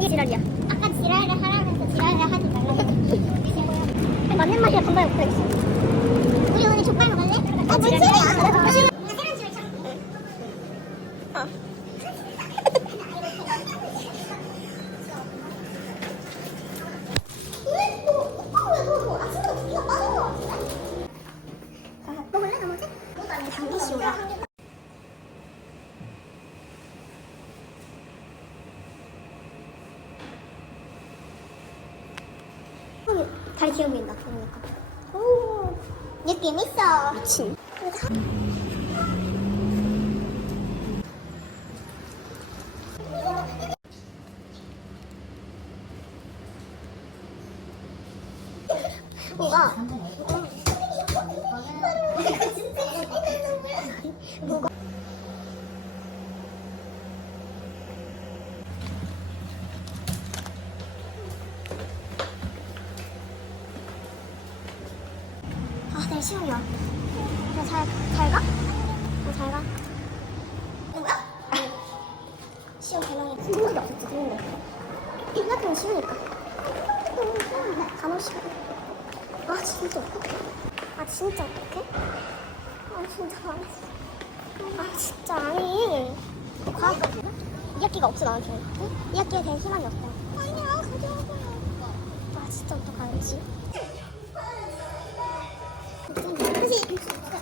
지랄이야. 아까 지랄을 하라면서 지랄을 하지 말라고. 맞는 말이야. 반발 못하겠어. 우리 오늘 족발 먹을래? 어, 아, 물치기! 다리 보인다. 그러니까. 오, 느낌 있어. 미친. 뭐가? 뭐가? 아, 내일 시험이야. 나 잘, 잘 가? 어, 잘 가. 누구야? 시험 대망이 친구들이 없었지, 그런데. 일학기는 쉬우니까. 간호 시간. 아, 진짜 어떡해? 아, 진짜 어떡해? 아, 진짜 알았어. 아, 진짜 아니. 너 과학, 이 학기가 없어, 나한테. 응? 이 학기에 대한 희망이 없어. 아니야, 가져와봐요. 아, 진짜 어떡하지?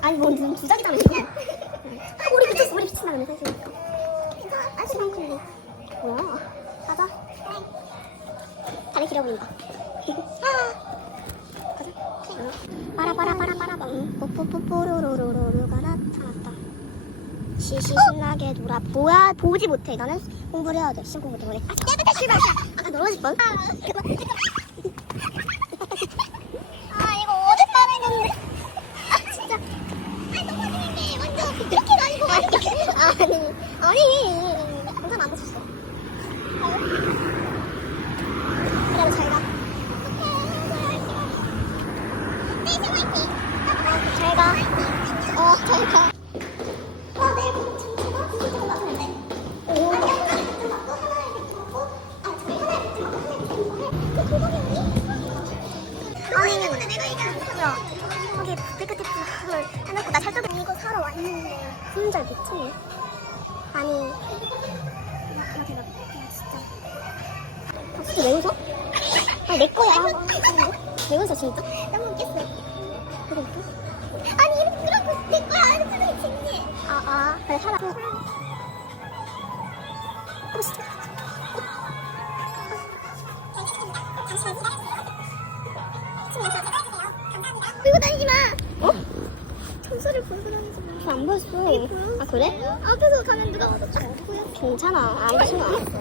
아니 뭐 무슨 주작이잖아 머리 비쳤어 머리 비친다는데 사실 괜찮아 아직 안 클리 뭐야 가자 다리 길어 보인다 아 가자 빠라 빠라 빠라 빠라 뻥 뽀뽀뽀뽀로로로로로가 나타났다 시시 신나게 놀아 뭐야 보지 못해 나는 공부를 해야 돼 시험 공부 때문에 아 때부터 출발이야 아 넘어질 뻔 아 이거 어젯밤에 했는데 아 진짜 아니 넘어지는 게 완전 그렇게가 아니고 아니 아니 공간 안 맞췄어 그래 잘가 잘가 어 잘가 어아그 왔는데 혼자 미치네 아니. 아 진짜. 왜 웃어? 아니 내 거야. 왜 웃어 진짜? 너무 웃겼어 그래 웃겨? 아니 이렇게 그러고 내 거야. 이렇게 쓰는 게 아아. 그래 사라. 어 진짜 안 보였어. 아 그래? 앞에서 가면 누가 보여. 괜찮아. 안 보여.